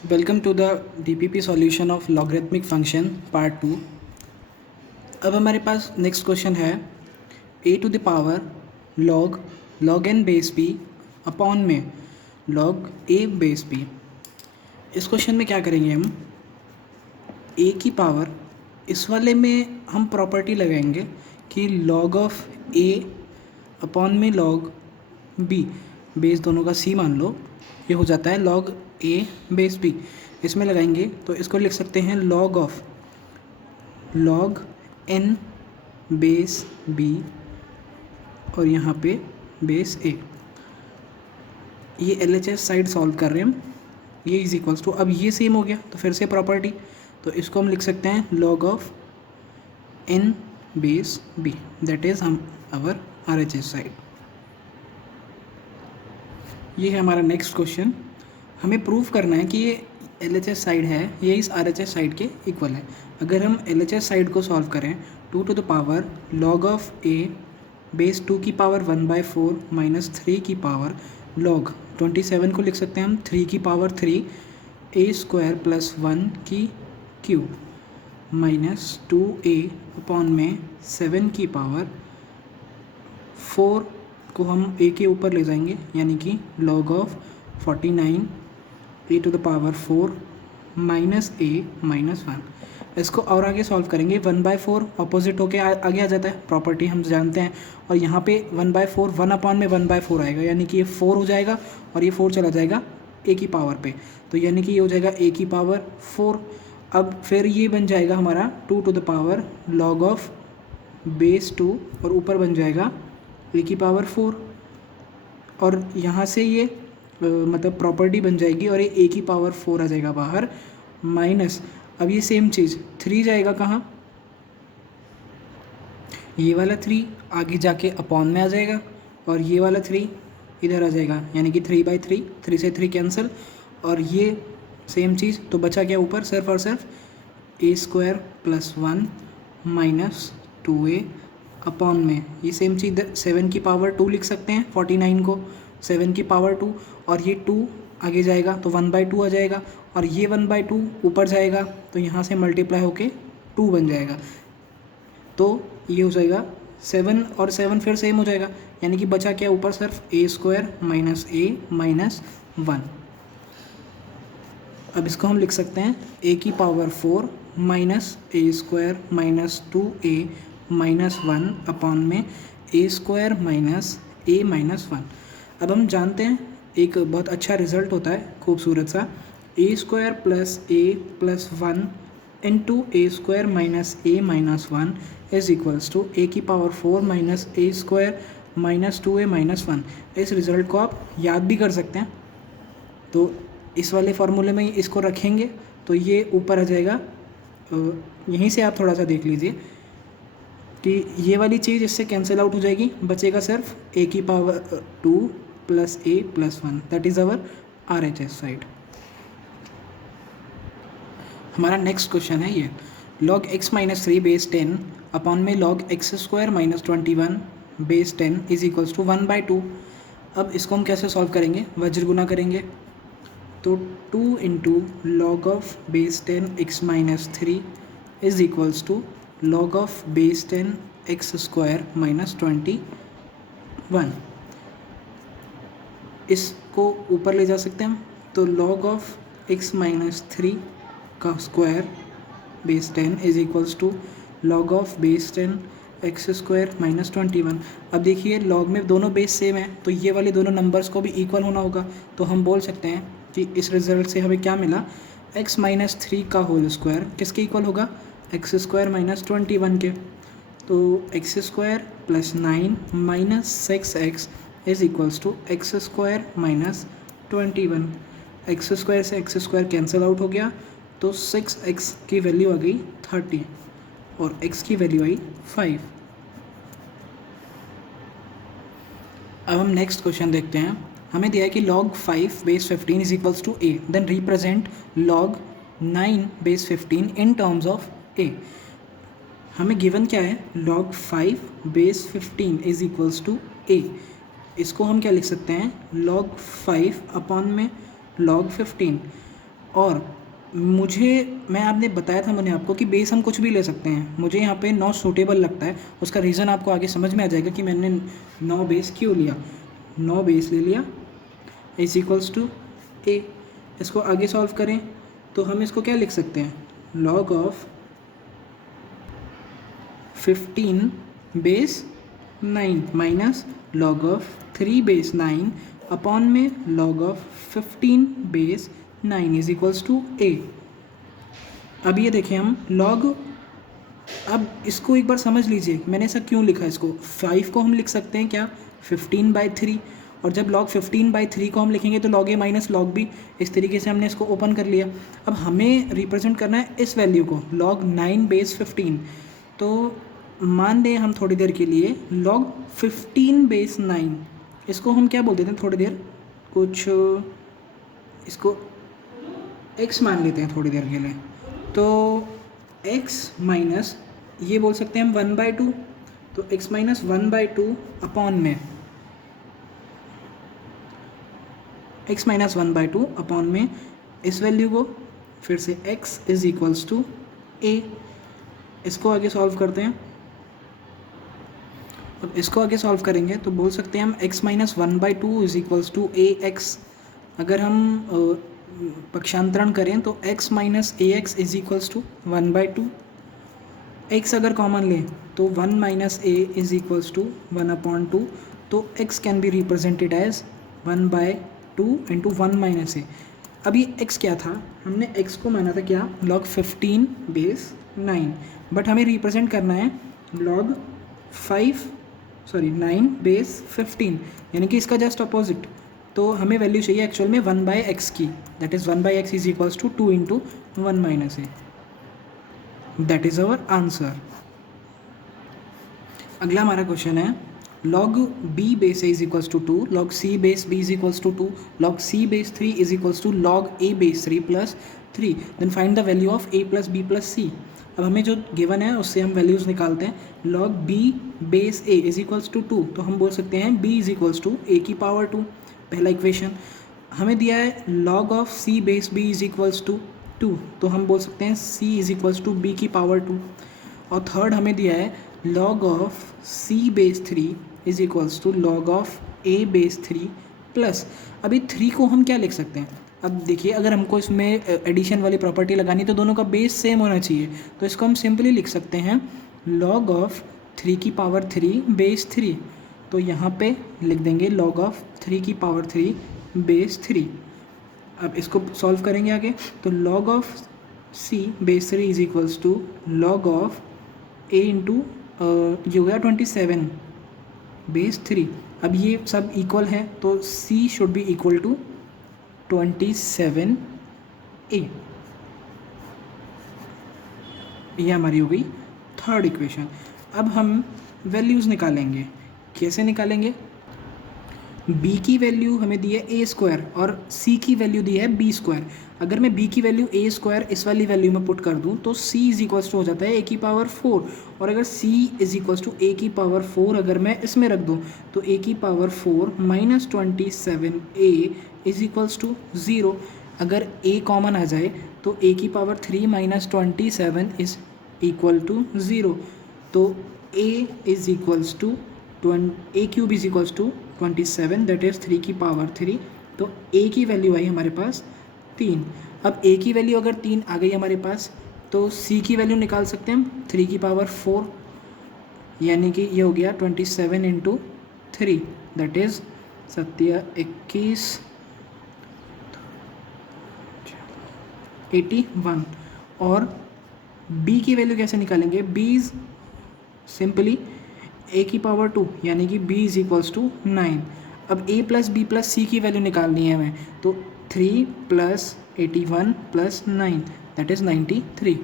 Welcome to the DPP solution of logarithmic function part 2। अब हमारे पास नेक्स्ट क्वेश्चन है a to the power log n base p upon में log a base p। इस question में क्या करेंगे हम, a की पावर, इस वाले में हम प्रॉपर्टी लगाएंगे कि log ऑफ a अपॉन में log b, बेस दोनों का c मान लो, ये हो जाता है log a बेस b। इसमें लगाएंगे तो इसको लिख सकते हैं log of log n base b और यहाँ पे बेस a। ये LHS साइड सॉल्व कर रहे हैं हम, ये इज इक्वल्स टू, अब ये सेम हो गया तो फिर से प्रॉपर्टी, तो इसको हम लिख सकते हैं log of n base b, that is हम आवर RHS साइड। ये है हमारा नेक्स्ट क्वेश्चन। हमें प्रूव करना है कि ये LHS साइड है, ये इस RHS साइड के इक्वल है। अगर हम LHS साइड को सॉल्व करें, 2 to the power log of a base 2 की पावर 1/4 माइनस 3 की पावर log 27 को लिख सकते हैं हम 3 की पावर 3 a स्क्वायर प्लस 1 की क्यूब माइनस 2a अपॉन में 7 की पावर 4 को हम a के ऊपर ले जाएंगे, यानी कि log of 49 a to the power 4 minus a minus 1। इसको और आगे सॉल्व करेंगे, 1/4 अपोजिट होके आगे आ जाता है, प्रॉपर्टी हम जानते हैं। और यहाँ पे 1/4 1 अपॉन में 1/4 आएगा, यानी कि ये 4 हो जाएगा और ये 4 चला जाएगा a की पावर पे, तो यानी कि ये हो जाएगा a की पावर 4। अब फिर ये बन जाएगा हमारा 2 to the power log of base 2 और ऊपर बन जाएगा a की पावर 4, और यहाँ से ये मतलब प्रॉपर्टी बन जाएगी और ये a की पावर 4 आ जाएगा बाहर, माइनस, अब ये सेम चीज़ 3 जाएगा कहाँ, ये वाला 3 आगे जाके अपॉन में आ जाएगा और ये वाला 3 इधर आ जाएगा, यानी कि 3/3, 3 से 3 कैंसिल, और ये सेम चीज़, तो बचा क्या ऊपर, सिर्फ और सिर्फ a square plus 1 minus 2a upon में ये सेम चीज़ 7 की पावर 2 लिख सकते हैं, 49 को 7 की पावर 2, और ये 2 आगे जाएगा तो 1/2 आ जाएगा, और ये 1/2 ऊपर जाएगा तो यहाँ से मल्टीप्लाई होके 2 बन जाएगा, तो ये हो जाएगा 7 और 7 फिर सेम हो जाएगा, यानी कि बचा क्या ऊपर, सिर्फ a square minus a minus 1। अब इसको हम लिख सकते हैं a की power 4 minus a square minus 2a minus 1 upon में a square minus a minus 1। अब हम जानते हैं एक बहुत अच्छा रिजल्ट होता है, खूबसूरत सा, a square plus a plus 1 into a square minus a minus 1 is equals to a की power 4 minus a square minus 2a minus 1। इस रिज़ल्ट को आप याद भी कर सकते हैं, तो इस वाले फार्मूले में इसको रखेंगे तो ये ऊपर आ जाएगा। यहीं से आप थोड़ा सा देख लीजिए कि ये वाली चीज़ इससे कैंसिल आउट हो जाएगी, बचेगा सिर्फ a की power 2 plus a plus 1, that is our RHS side. हमारा नेक्स्ट क्वेश्चन है ये, log x minus 3 base 10 upon में log x square minus 21 base 10 is equals to 1/2। अब इसको हम कैसे सॉल्व करेंगे, वज्र गुना करेंगे, तो 2 into log of base 10 x minus 3 is equals to log of base 10 x square minus 21। इसको ऊपर ले जा सकते हैं हम, तो log ऑफ x माइनस 3 का square base 10 is equals to log of base 10 x square minus 21। अब देखिए लॉग में दोनों बेस सेम है, तो ये वाले दोनों नंबर्स को भी इक्वल होना होगा, तो हम बोल सकते हैं कि इस रिजल्ट से हमें क्या मिला, x माइनस 3 का होल स्क्वायर किसके इक्वल होगा, एक्स स्क्वायर माइनस 21 के, तो x square plus 9 minus 6x is equals to x square minus 21। X square से एक्स स्क्वायर कैंसिल आउट हो गया, तो 6x की वैल्यू आ गई 30 और x की वैल्यू आई 5। अब हम नेक्स्ट क्वेश्चन देखते हैं। हमें दिया है कि log 5 base 15 is equals to a, then represent log 9 base 15 in terms of a। हमें गिवन क्या है, log 5 base 15 is equals to a। इसको हम क्या लिख सकते हैं, log 5 अपॉन में log 15। और मैं आपने बताया था मैंने आपको कि बेस हम कुछ भी ले सकते हैं। मुझे यहाँ पे 9 सूटेबल लगता है, उसका रीज़न आपको आगे समझ में आ जाएगा कि मैंने 9 बेस क्यों लिया। 9 बेस ले लिया इज इक्वल्स टू ए। इसको आगे सॉल्व करें तो हम इसको क्या लिख सकते हैं, log of 15 base 9 minus log of 3 base 9 upon में log of 15 base 9 is equals to A. अब ये देखें हम लॉग, अब इसको एक बार समझ लीजिए मैंने ऐसा क्यों लिखा है। इसको 5 को हम लिख सकते हैं क्या 15/3, और जब log 15/3 को हम लिखेंगे तो log a minus log b, इस तरीके से हमने इसको ओपन कर लिया। अब हमें रिप्रेजेंट करना है इस वैल्यू को log 9 बेस 15। तो मान लें हम थोड़ी देर के लिए log 15 बेस 9, इसको हम क्या बोल देते हैं थोड़ी देर, कुछ इसको x मान लेते हैं थोड़ी देर के लिए। तो x माइनस ये बोल सकते हैं हम 1/2, तो x माइनस 1/2 अपॉन में x माइनस 1/2 अपॉन में इस वैल्यू को फिर से x is equals to a। इसको आगे सॉल्व करते हैं। अब इसको आगे सॉल्व करेंगे तो बोल सकते हैं हम x minus 1/2 is equals to a x। अगर हम पक्षांतरण करें तो x minus a x is equals to 1/2। x अगर कॉमन लें तो 1 minus a is equals to 1/2। तो x can be represented as 1/2 into 1 minus a। अभी x क्या था, हमने x को माना था क्या log 15 बेस 9, बट हमें रिप्रेजेंट करना है log 9 बेस 15, यानी कि इसका जस्ट अपोजिट। तो हमें वैल्यू चाहिए एक्चुअल में 1/x की, that is 1/x is equals to 2 into 1 minus a। That is our answer. अगला हमारा क्वेश्चन है log b base a is equals to 2, log c base b is equals to 2, log c base 3 is equals to log a base 3 plus 3, then find the value of a plus b plus c। अब हमें जो given है उससे हम values निकालते हैं। log b base a is equals to 2, तो हम बोल सकते हैं b is equals to a की पावर 2, पहला इक्वेशन। हमें दिया है log of c base b is equals to 2, तो हम बोल सकते हैं c is equals to b की पावर 2। और थर्ड हमें दिया है log of c base 3 is equals to log of a base 3 plus, अभी 3 को हम क्या लिख सकते हैं। अब देखिए अगर हमको इसमें एडिशन वाली प्रॉपर्टी लगानी तो दोनों का बेस सेम होना चाहिए, तो इसको हम सिंपली लिख सकते हैं log ऑफ 3 की पावर 3 बेस 3। तो यहाँ पे लिख देंगे log ऑफ 3 की पावर 3 बेस 3। अब इसको सॉल्व करेंगे आगे, तो log of c base 3 is equals to log of a into ये हो गया 27 बेस 3। अब ये सब इक्वल है तो c should be equal to 27a। ये हमारी हो गई थर्ड इक्वेशन। अब हम वैल्यूज़ निकालेंगे। कैसे निकालेंगे, b की वैल्यू हमें दी है a स्क्वायर और c की वैल्यू दी है b स्क्वायर। अगर मैं b की वैल्यू a स्क्वायर इस वाली वैल्यू में पुट कर दूं तो c इज इक्वल्स टू हो जाता है a की पावर 4, और अगर c is equals to a की पावर 4 अगर मैं इसमें रख दूं तो a की power 4 minus 27a is equals to 0। अगर a कॉमन आ जाए तो a की power 3 minus 27 is equal to 0। तो a is equals to a cube is equals to 27, that is 3 की पावर 3। तो a की वैल्यू आई हमारे पास 3। अब a की वैल्यू अगर 3 आ गई हमारे पास तो c की वैल्यू निकाल सकते हैं हम 3 की पावर 4, यानी कि ये हो गया 27 इंटू 3, दैट इज़ 21 81। और b की वैल्यू कैसे निकालेंगे, b इज़ सिंपली a की पावर 2, यानी कि b इज इक्वल्स टू 9। अब a plus b plus c की वैल्यू निकालनी है हमें, तो 3 प्लस 81 प्लस 9 दैट इज़ 93।